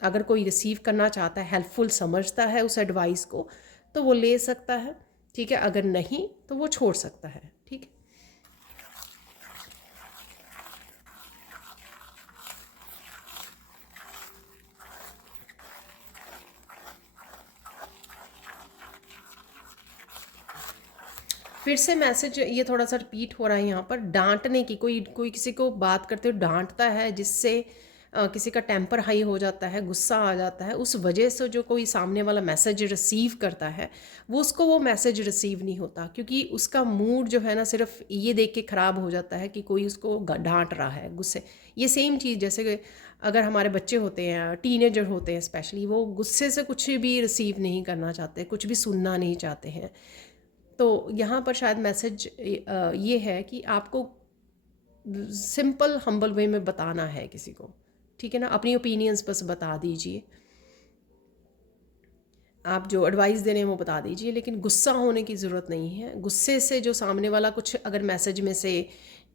अगर कोई रिसीव करना चाहता है, हेल्पफुल समझता है उस एडवाइस को, तो वो ले सकता है, ठीक है। अगर नहीं तो वो छोड़ सकता है, ठीक है। फिर से मैसेज ये थोड़ा सा रिपीट हो रहा है यहाँ पर, डांटने की। कोई कोई किसी को बात करते हुए डांटता है, जिससे किसी का टेम्पर हाई हो जाता है, गुस्सा आ जाता है, उस वजह से जो कोई सामने वाला मैसेज रिसीव करता है, वो मैसेज रिसीव नहीं होता, क्योंकि उसका मूड जो है ना सिर्फ ये देख के ख़राब हो जाता है कि कोई उसको डांट रहा है, गुस्से। ये सेम चीज़ जैसे कि अगर हमारे बच्चे होते हैं, टीनेजर होते हैं स्पेशली, वो गुस्से से कुछ भी रिसीव नहीं करना चाहते, कुछ भी सुनना नहीं चाहते हैं। तो यहाँ पर शायद मैसेज ये है कि आपको सिंपल हम्बल वे में बताना है किसी को, ठीक है ना। अपनी ओपिनियंस बस बता दीजिए, आप जो एडवाइस दे रहे हैं वो बता दीजिए, लेकिन गुस्सा होने की ज़रूरत नहीं है। गुस्से से जो सामने वाला कुछ अगर मैसेज में से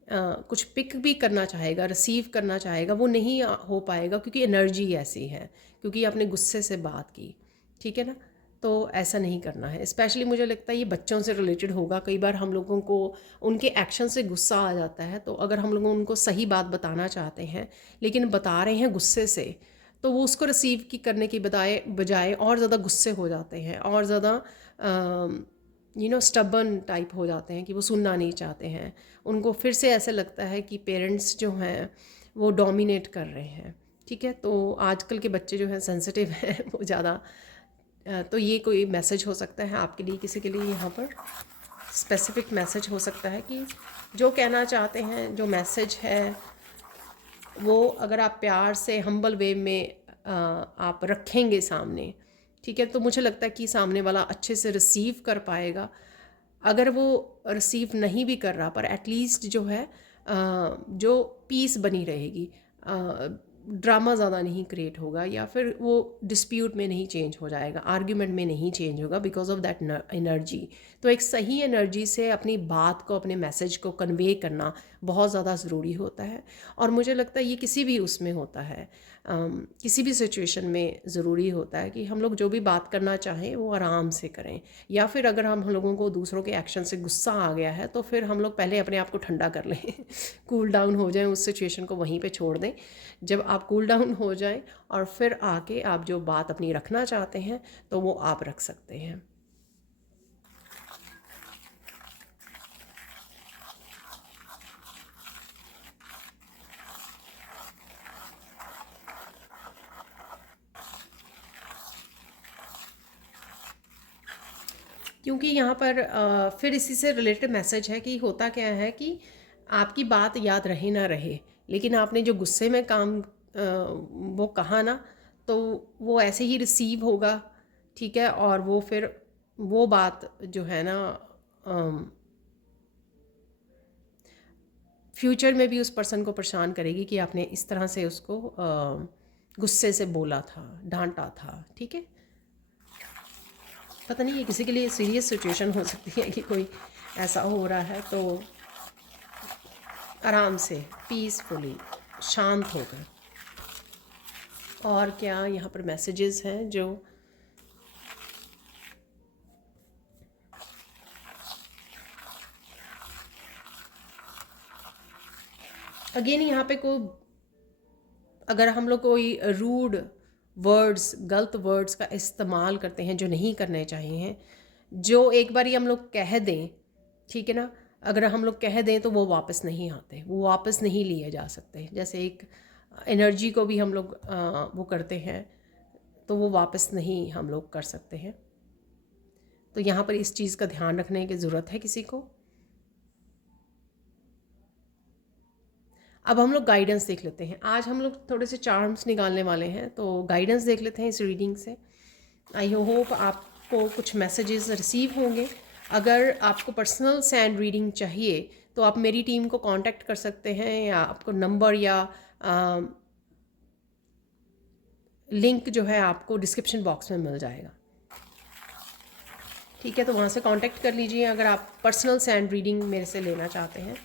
कुछ पिक भी करना चाहेगा, रिसीव करना चाहेगा, वो नहीं हो पाएगा, क्योंकि एनर्जी ऐसी है, क्योंकि आपने गुस्से से बात की, ठीक है ना। तो ऐसा नहीं करना है। स्पेशली मुझे लगता है ये बच्चों से रिलेटेड होगा। कई बार हम लोगों को उनके एक्शन से गुस्सा आ जाता है, तो अगर हम लोग उनको सही बात बताना चाहते हैं लेकिन बता रहे हैं गुस्से से, तो वो उसको रिसीव की करने की बजाय और ज़्यादा गुस्से हो जाते हैं, और ज़्यादा स्टबर्न टाइप हो जाते हैं कि वो सुनना नहीं चाहते हैं। उनको फिर से ऐसे लगता है कि पेरेंट्स जो हैं वो डोमिनेट कर रहे हैं, ठीक है। तो आजकल के बच्चे जो हैं सेंसिटिव हैं वो ज़्यादा। तो ये कोई मैसेज हो सकता है आपके लिए, किसी के लिए यहाँ पर स्पेसिफिक मैसेज हो सकता है कि जो कहना चाहते हैं, जो मैसेज है वो अगर आप प्यार से हम्बल वे में आप रखेंगे सामने, ठीक है, तो मुझे लगता है कि सामने वाला अच्छे से रिसीव कर पाएगा। अगर वो रिसीव नहीं भी कर रहा, पर एटलीस्ट जो है जो पीस बनी रहेगी, ड्रामा ज़्यादा नहीं क्रिएट होगा, या फिर वो डिस्प्यूट में नहीं चेंज हो जाएगा, आर्ग्यूमेंट में नहीं चेंज होगा बिकॉज ऑफ दैट एनर्जी। तो एक सही एनर्जी से अपनी बात को, अपने मैसेज को कन्वे करना बहुत ज़्यादा ज़रूरी होता है। और मुझे लगता है ये किसी भी उसमें होता है, किसी भी सिचुएशन में ज़रूरी होता है कि हम लोग जो भी बात करना चाहें वो आराम से करें, या फिर अगर हम लोगों को दूसरों के एक्शन से गुस्सा आ गया है तो फिर हम लोग पहले अपने आप को ठंडा कर लें कूल डाउन हो जाएं, उस सिचुएशन को वहीं पे छोड़ दें। जब आप कूल डाउन हो जाएं और फिर आके आप जो बात अपनी रखना चाहते हैं तो वो आप रख सकते हैं। क्योंकि यहाँ पर फिर इसी से रिलेटेड मैसेज है कि होता क्या है कि आपकी बात याद रहे ना रहे, लेकिन आपने जो गुस्से में काम वो कहा ना, तो वो ऐसे ही रिसीव होगा, ठीक है। और वो फिर वो बात जो है ना फ्यूचर में भी उस पर्सन को परेशान करेगी कि आपने इस तरह से उसको गुस्से से बोला था, डांटा था, ठीक है। पता नहीं ये किसी के लिए सीरियस सिचुएशन हो सकती है कि कोई ऐसा हो रहा है, तो आराम से पीसफुली शांत होकर। और क्या यहाँ पर मैसेजेस हैं जो अगेन यहाँ पे को अगर हम लोग कोई रूड वर्ड्स, गलत वर्ड्स का इस्तेमाल करते हैं जो नहीं करने चाहिए, जो एक बार ही हम लोग कह दें, ठीक है ना, अगर हम लोग कह दें तो वो वापस नहीं आते, वो वापस नहीं लिए जा सकते। जैसे एक एनर्जी को भी हम लोग वो करते हैं तो वो वापस नहीं हम लोग कर सकते हैं। तो यहाँ पर इस चीज़ का ध्यान रखने की ज़रूरत है किसी को। अब हम लोग गाइडेंस देख लेते हैं। आज हम लोग थोड़े से चार्म्स निकालने वाले हैं, तो गाइडेंस देख लेते हैं इस रीडिंग से। आई होप आपको कुछ मैसेजेस रिसीव होंगे। अगर आपको पर्सनल सैंड रीडिंग चाहिए तो आप मेरी टीम को कांटेक्ट कर सकते हैं, या आपको नंबर या लिंक जो है आपको डिस्क्रिप्शन बॉक्स में मिल जाएगा, ठीक है। तो वहाँ से कांटेक्ट कर लीजिए अगर आप पर्सनल सैंड रीडिंग मेरे से लेना चाहते हैं।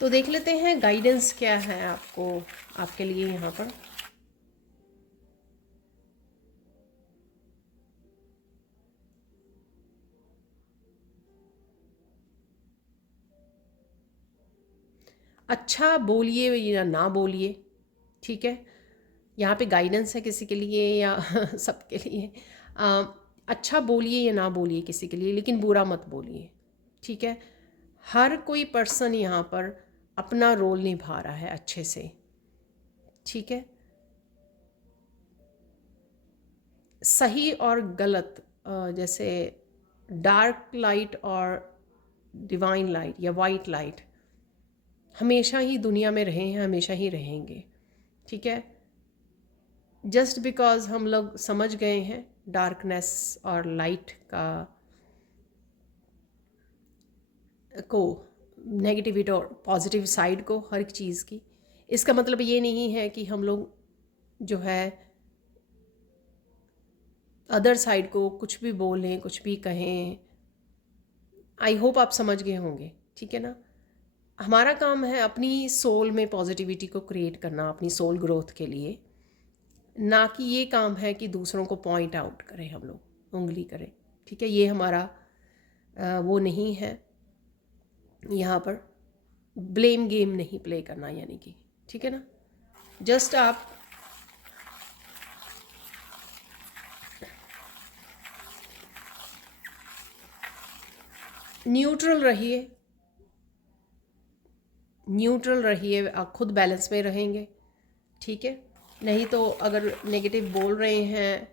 तो देख लेते हैं गाइडेंस क्या है आपको, आपके लिए यहाँ पर। अच्छा बोलिए या ना बोलिए, ठीक है। यहाँ पे गाइडेंस है किसी के लिए या सबके लिए। अच्छा बोलिए या ना बोलिए किसी के लिए, लेकिन बुरा मत बोलिए, ठीक है। हर कोई पर्सन यहाँ पर अपना रोल निभा रहा है अच्छे से, ठीक है। सही और गलत, जैसे डार्क लाइट और डिवाइन लाइट या वाइट लाइट हमेशा ही दुनिया में रहे हैं, हमेशा ही रहेंगे, ठीक है। जस्ट बिकॉज हम लोग समझ गए हैं डार्कनेस और लाइट को, नेगेटिविटी और पॉजिटिव साइड को हर एक चीज़ की, इसका मतलब ये नहीं है कि हम लोग जो है अदर साइड को कुछ भी बोलें, कुछ भी कहें। आई होप आप समझ गए होंगे, ठीक है ना। हमारा काम है अपनी सोल में पॉजिटिविटी को क्रिएट करना, अपनी सोल ग्रोथ के लिए, ना कि ये काम है कि दूसरों को पॉइंट आउट करें, हम लोग उंगली करें, ठीक है। ये हमारा वो नहीं है, यहाँ पर ब्लेम गेम नहीं प्ले करना, यानी कि, ठीक है ना। जस्ट आप न्यूट्रल रहिए, न्यूट्रल रहिए, आप खुद बैलेंस में रहेंगे, ठीक है। नहीं तो अगर नेगेटिव बोल रहे हैं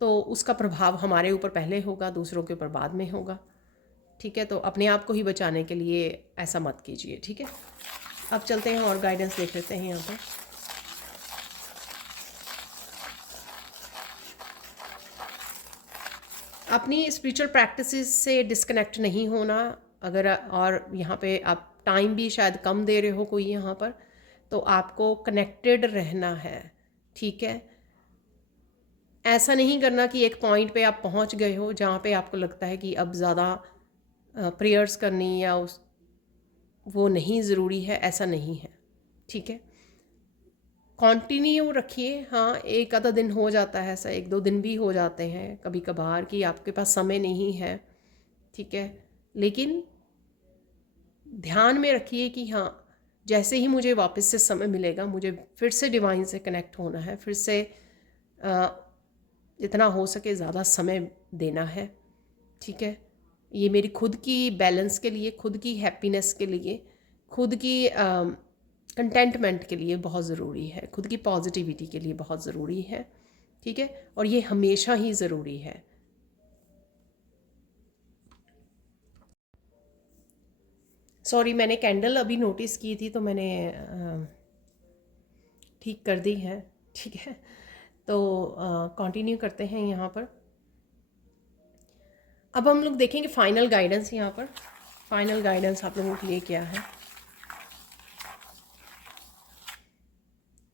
तो उसका प्रभाव हमारे ऊपर पहले होगा, दूसरों के ऊपर बाद में होगा, ठीक है। तो अपने आप को ही बचाने के लिए ऐसा मत कीजिए, ठीक है। अब चलते हैं और गाइडेंस देख लेते हैं यहाँ पर। अपनी स्पिरिचुअल प्रैक्टिसेस से डिस्कनेक्ट नहीं होना, अगर और यहाँ पे आप टाइम भी शायद कम दे रहे हो कोई यहाँ पर, तो आपको कनेक्टेड रहना है, ठीक है। ऐसा नहीं करना कि एक पॉइंट पे आप पहुँच गए हो जहाँ पे आपको लगता है कि अब ज़्यादा प्रेयर्स करनी या उस वो नहीं ज़रूरी है, ऐसा नहीं है, ठीक है। कंटिन्यू रखिए। हाँ, एक आधा दिन हो जाता है ऐसा, एक दो दिन भी हो जाते हैं कभी कभार कि आपके पास समय नहीं है, ठीक है, लेकिन ध्यान में रखिए कि हाँ, जैसे ही मुझे वापस से समय मिलेगा मुझे फिर से डिवाइन से कनेक्ट होना है, फिर से जितना हो सके ज़्यादा समय देना है, ठीक है। ये मेरी खुद की बैलेंस के लिए, खुद की हैप्पीनेस के लिए, खुद की कंटेंटमेंट के लिए बहुत ज़रूरी है, खुद की पॉजिटिविटी के लिए बहुत ज़रूरी है, ठीक है, और ये हमेशा ही ज़रूरी है। सॉरी, मैंने कैंडल अभी नोटिस की थी तो मैंने ठीक कर दी है, ठीक है। तो कंटिन्यू करते हैं यहाँ पर। अब हम लोग देखेंगे फाइनल गाइडेंस। यहाँ पर फाइनल गाइडेंस आप लोगों के लिए क्या है।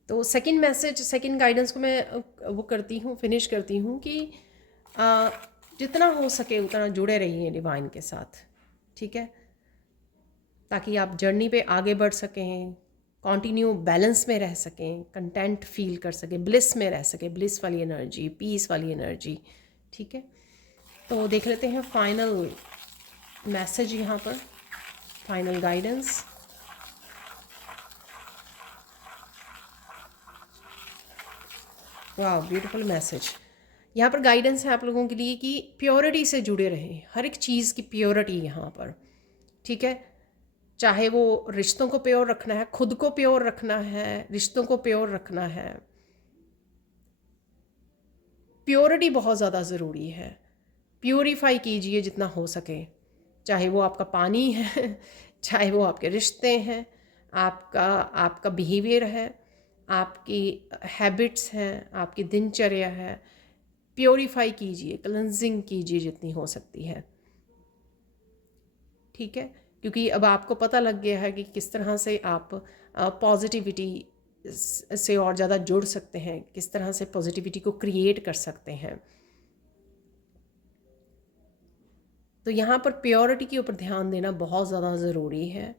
तो सेकंड मैसेज, सेकंड गाइडेंस को मैं वो करती हूँ, फिनिश करती हूँ कि जितना हो सके उतना जुड़े रहिए डिवाइन के साथ, ठीक है, ताकि आप जर्नी पे आगे बढ़ सकें, कंटिन्यू बैलेंस में रह सकें, कंटेंट फील कर सकें, ब्लिस में रह सकें, ब्लिस वाली एनर्जी, पीस वाली एनर्जी, ठीक है। तो देख लेते हैं फाइनल मैसेज यहाँ पर, फाइनल गाइडेंस। वाह, ब्यूटीफुल मैसेज। यहाँ पर गाइडेंस है आप लोगों के लिए कि प्योरिटी से जुड़े रहें, हर एक चीज़ की प्योरिटी यहाँ पर, ठीक है। चाहे वो रिश्तों को प्योर रखना है, खुद को प्योर रखना है, रिश्तों को प्योर रखना है, प्योरिटी बहुत ज़्यादा ज़रूरी है। प्योरीफाई कीजिए जितना हो सके, चाहे वो आपका पानी है चाहे वो आपके रिश्ते हैं, आपका आपका बिहेवियर है, आपकी हैबिट्स हैं, आपकी दिनचर्या है। प्योरीफाई कीजिए, क्लेंजिंग कीजिए जितनी हो सकती है, ठीक है। क्योंकि अब आपको पता लग गया है कि किस तरह से आप पॉजिटिविटी से और ज़्यादा जुड़ सकते हैं, किस तरह से पॉजिटिविटी को क्रिएट कर सकते हैं। तो यहाँ पर प्योरिटी के ऊपर ध्यान देना बहुत ज़्यादा ज़रूरी है।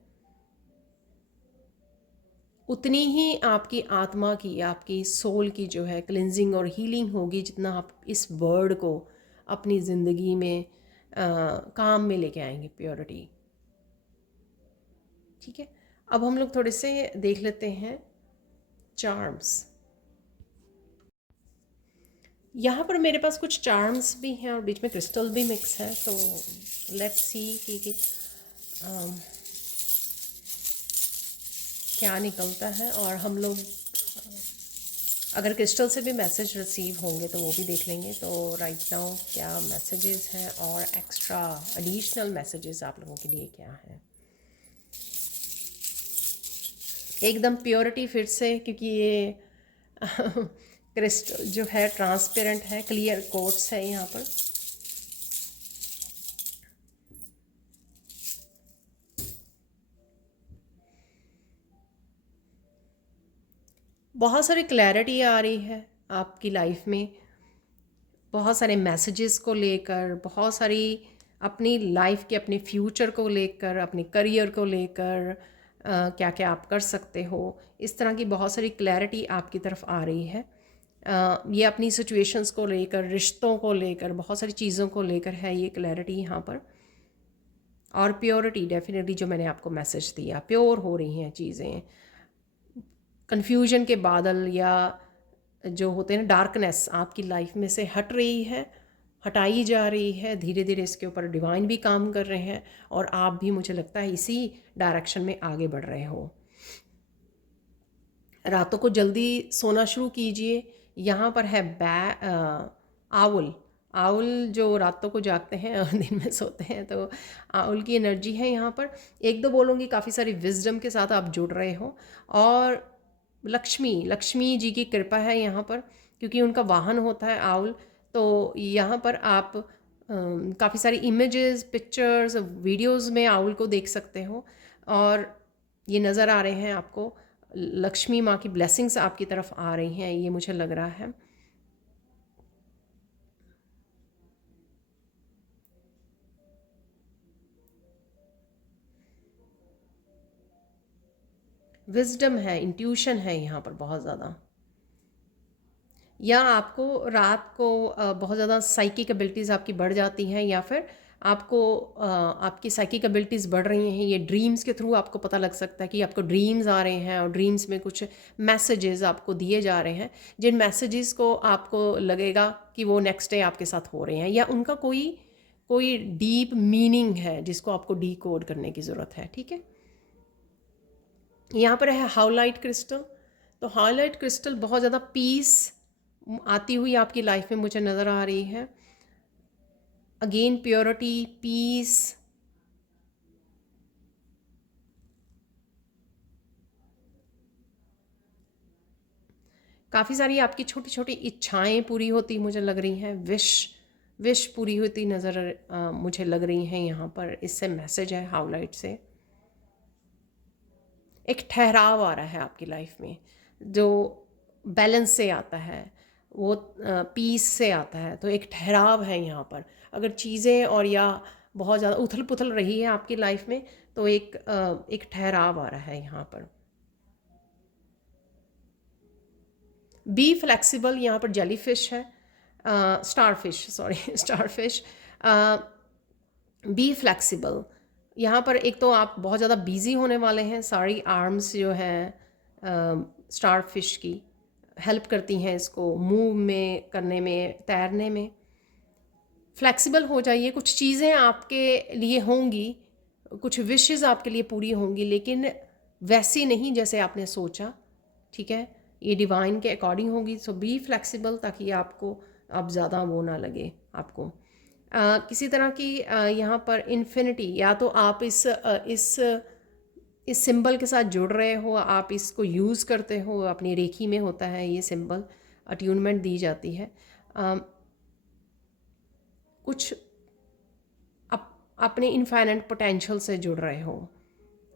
उतनी ही आपकी आत्मा की, आपकी सोल की जो है क्लिनजिंग और हीलिंग होगी जितना आप इस वर्ड को अपनी ज़िंदगी में काम में लेके आएंगे, प्योरिटी, ठीक है। अब हम लोग थोड़े से देख लेते हैं चार्म्स। यहाँ पर मेरे पास कुछ चार्म्स भी हैं और बीच में क्रिस्टल भी मिक्स है, तो लेट्स सी कि क्या निकलता है। और हम लोग अगर क्रिस्टल से भी मैसेज रिसीव होंगे तो वो भी देख लेंगे। तो राइट नाउ क्या मैसेजेस हैं और एक्स्ट्रा एडिशनल मैसेजेस आप लोगों के लिए क्या हैं। एकदम प्योरिटी फिर से, क्योंकि ये क्रिस्टल जो है ट्रांसपेरेंट है, क्लियर कोट्स है यहाँ पर। बहुत सारी क्लैरिटी आ रही है आपकी लाइफ में, बहुत सारे मैसेजेस को लेकर, बहुत सारी अपनी लाइफ के, अपने फ्यूचर को लेकर, अपने करियर को लेकर क्या क्या आप कर सकते हो, इस तरह की बहुत सारी क्लैरिटी आपकी तरफ आ रही है। ये अपनी सिचुएशंस को लेकर, रिश्तों को लेकर, बहुत सारी चीज़ों को लेकर है ये क्लैरिटी यहाँ पर। और प्योरिटी डेफिनेटली, जो मैंने आपको मैसेज दिया, प्योर हो रही हैं चीज़ें, कन्फ्यूजन के बादल या जो होते हैं ना डार्कनेस आपकी लाइफ में से हट रही है, हटाई जा रही है धीरे धीरे। इसके ऊपर डिवाइन भी काम कर रहे हैं और आप भी, मुझे लगता है, इसी डायरेक्शन में आगे बढ़ रहे हो। रातों को जल्दी सोना शुरू कीजिए। यहाँ पर है आउल। आउल जो रातों को जागते हैं और दिन में सोते हैं, तो आउल की एनर्जी है यहाँ पर। एक दो बोलूँगी, काफ़ी सारी विजडम के साथ आप जुड़ रहे हो। और लक्ष्मी जी की कृपा है यहाँ पर, क्योंकि उनका वाहन होता है आउल। तो यहाँ पर आप काफ़ी सारी इमेजेस, पिक्चर्स, वीडियोस में आउल को देख सकते हो और ये नज़र आ रहे हैं आपको। लक्ष्मी माँ की ब्लेसिंग्स आपकी तरफ आ रही हैं, ये मुझे लग रहा है। विजडम है, इंट्यूशन है यहाँ पर बहुत ज़्यादा। या आपको रात को बहुत ज़्यादा साइकिक एबिलिटीज़ आपकी बढ़ जाती हैं, या फिर आपको आपकी साइकिक एबिलिटीज़ बढ़ रही हैं, ये ड्रीम्स के थ्रू आपको पता लग सकता है कि आपको ड्रीम्स आ रहे हैं और ड्रीम्स में कुछ मैसेजेस आपको दिए जा रहे हैं, जिन मैसेजेस को आपको लगेगा कि वो नेक्स्ट डे आपके साथ हो रहे हैं, या उनका कोई कोई डीप मीनिंग है जिसको आपको डी कोड करने की ज़रूरत है। ठीक है, यहाँ पर है हाउलाइट क्रिस्टल। तो हाउलाइट क्रिस्टल बहुत ज़्यादा पीस आती हुई आपकी लाइफ में मुझे नज़र आ रही है। अगेन प्योरिटी, पीस, काफ़ी सारी आपकी छोटी छोटी इच्छाएं पूरी होती मुझे लग रही हैं। विश पूरी होती नज़र मुझे लग रही हैं यहाँ पर। इससे मैसेज है हाउलाइट से। एक ठहराव आ रहा है आपकी लाइफ में जो बैलेंस से आता है, वो पीस से आता है। तो एक ठहराव है यहाँ पर। अगर चीज़ें और या बहुत ज़्यादा उथल पुथल रही है आपकी लाइफ में, तो एक ठहराव आ रहा है यहाँ पर। बी फ्लेक्सिबल, यहाँ पर जेली फिश है, star fish, sorry star fish. Be flexible, यहाँ पर एक तो आप बहुत ज़्यादा बिजी होने वाले हैं। सारी आर्म्स जो हैं स्टार फिश की हेल्प करती हैं इसको मूव में करने में, तैरने में। फ्लेक्सिबल हो जाइए। कुछ चीज़ें आपके लिए होंगी, कुछ विशेस आपके लिए पूरी होंगी, लेकिन वैसी नहीं जैसे आपने सोचा। ठीक है, ये डिवाइन के अकॉर्डिंग होगी। सो बी फ्लेक्सिबल, ताकि आपको अब ज़्यादा वो ना लगे आपको किसी तरह की यहाँ पर इन्फिनिटी। या तो आप इस सिंबल के साथ जुड़ रहे हो, आप इसको यूज़ करते हो। अपनी रेखी में होता है ये सिंबल, अट्यूनमेंट दी जाती है। कुछ अपने इनफाइनाइट पोटेंशियल से जुड़ रहे हो।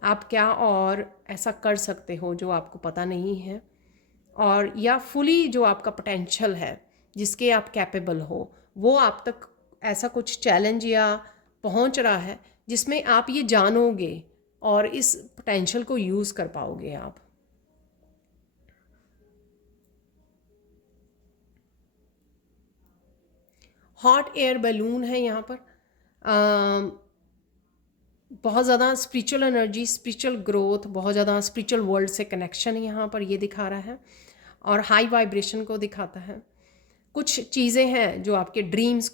आप क्या और ऐसा कर सकते हो जो आपको पता नहीं है, और या फुली जो आपका पोटेंशियल है जिसके आप कैपेबल हो, वो आप तक ऐसा कुछ चैलेंज या पहुंच रहा है जिसमें आप ये जानोगे और इस पोटेंशियल को यूज़ कर पाओगे आप। हॉट एयर बैलून है यहाँ पर। बहुत ज़्यादा स्पिरिचुअल एनर्जी, स्पिरिचुअल ग्रोथ, बहुत ज़्यादा स्पिरिचुअल वर्ल्ड से कनेक्शन यहाँ पर ये दिखा रहा है, और हाई वाइब्रेशन को दिखाता है। कुछ चीज़ें हैं जो आपके ड्रीम्स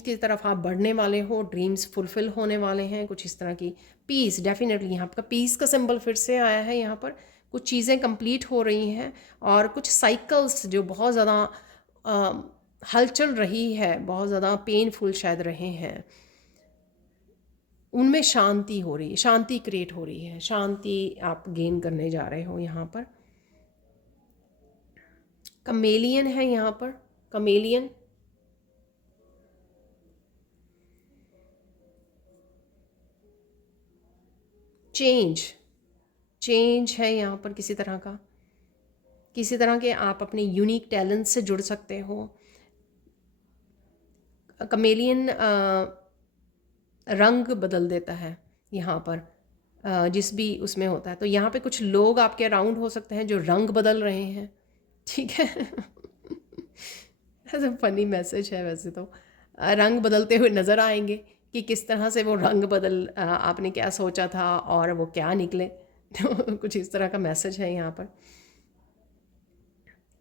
की तरफ आप बढ़ने वाले हो, ड्रीम्स फुलफिल होने वाले हैं, कुछ इस तरह की। पीस, डेफिनेटली यहाँ पर पीस का सिंबल फिर से आया है। यहाँ पर कुछ चीज़ें कंप्लीट हो रही हैं, और कुछ साइकिल्स जो बहुत ज़्यादा हलचल रही है, बहुत ज़्यादा पेनफुल शायद रहे हैं, उनमें शांति हो रही है, शांति क्रिएट हो रही है, शांति आप गेन करने जा रहे हो यहाँ पर। कमेलियन है यहाँ पर, कमेलियन। चेंज है यहाँ पर किसी तरह के आप अपने यूनिक टैलेंट से जुड़ सकते हो। कमेलियन रंग बदल देता है यहाँ पर, जिस भी उसमें होता है। तो यहाँ पे कुछ लोग आपके अराउंड हो सकते हैं जो रंग बदल रहे हैं। ठीक है ऐसा फनी मैसेज है वैसे तो। रंग बदलते हुए नज़र आएंगे कि किस तरह से वो रंग आपने क्या सोचा था और वो क्या निकले तो कुछ इस तरह का मैसेज है यहाँ पर।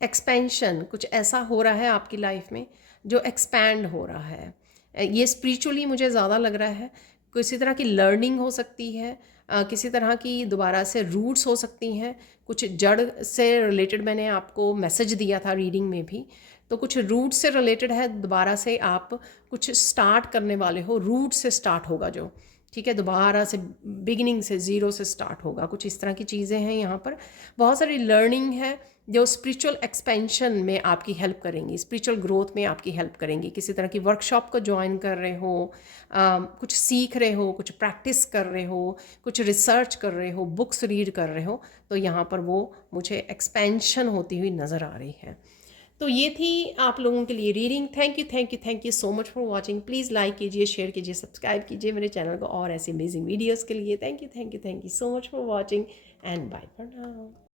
एक्सपेंशन, कुछ ऐसा हो रहा है आपकी लाइफ में जो एक्सपैंड हो रहा है। ये स्पिरिचुअली मुझे ज़्यादा लग रहा है। किसी तरह की लर्निंग हो सकती है, किसी तरह की दोबारा से रूट्स हो सकती हैं, कुछ जड़ से रिलेटेड मैंने आपको मैसेज दिया था रीडिंग में भी। तो कुछ रूट से रिलेटेड है, दोबारा से आप कुछ स्टार्ट करने वाले हो, रूट से स्टार्ट होगा जो। ठीक है, दोबारा से बिगिनिंग से, ज़ीरो से स्टार्ट होगा। कुछ इस तरह की चीज़ें हैं यहाँ पर। बहुत सारी लर्निंग है जो स्पिरिचुअल एक्सपेंशन में आपकी हेल्प करेंगी, स्पिरिचुअल ग्रोथ में आपकी हेल्प करेंगी। किसी तरह की वर्कशॉप को ज्वाइन कर रहे हो, कुछ सीख रहे हो, कुछ प्रैक्टिस कर रहे हो, कुछ रिसर्च कर रहे हो, बुक्स रीड कर रहे हो, तो यहाँ पर वो मुझे एक्सपेंशन होती हुई नज़र आ रही है। तो ये थी आप लोगों के लिए reading. Thank you so much for watching. Please like कीजिए, शेयर कीजिए, सब्सक्राइब कीजिए मेरे चैनल को और ऐसे अमेजिंग वीडियोज़ के लिए। Thank you so much for watching and bye for now.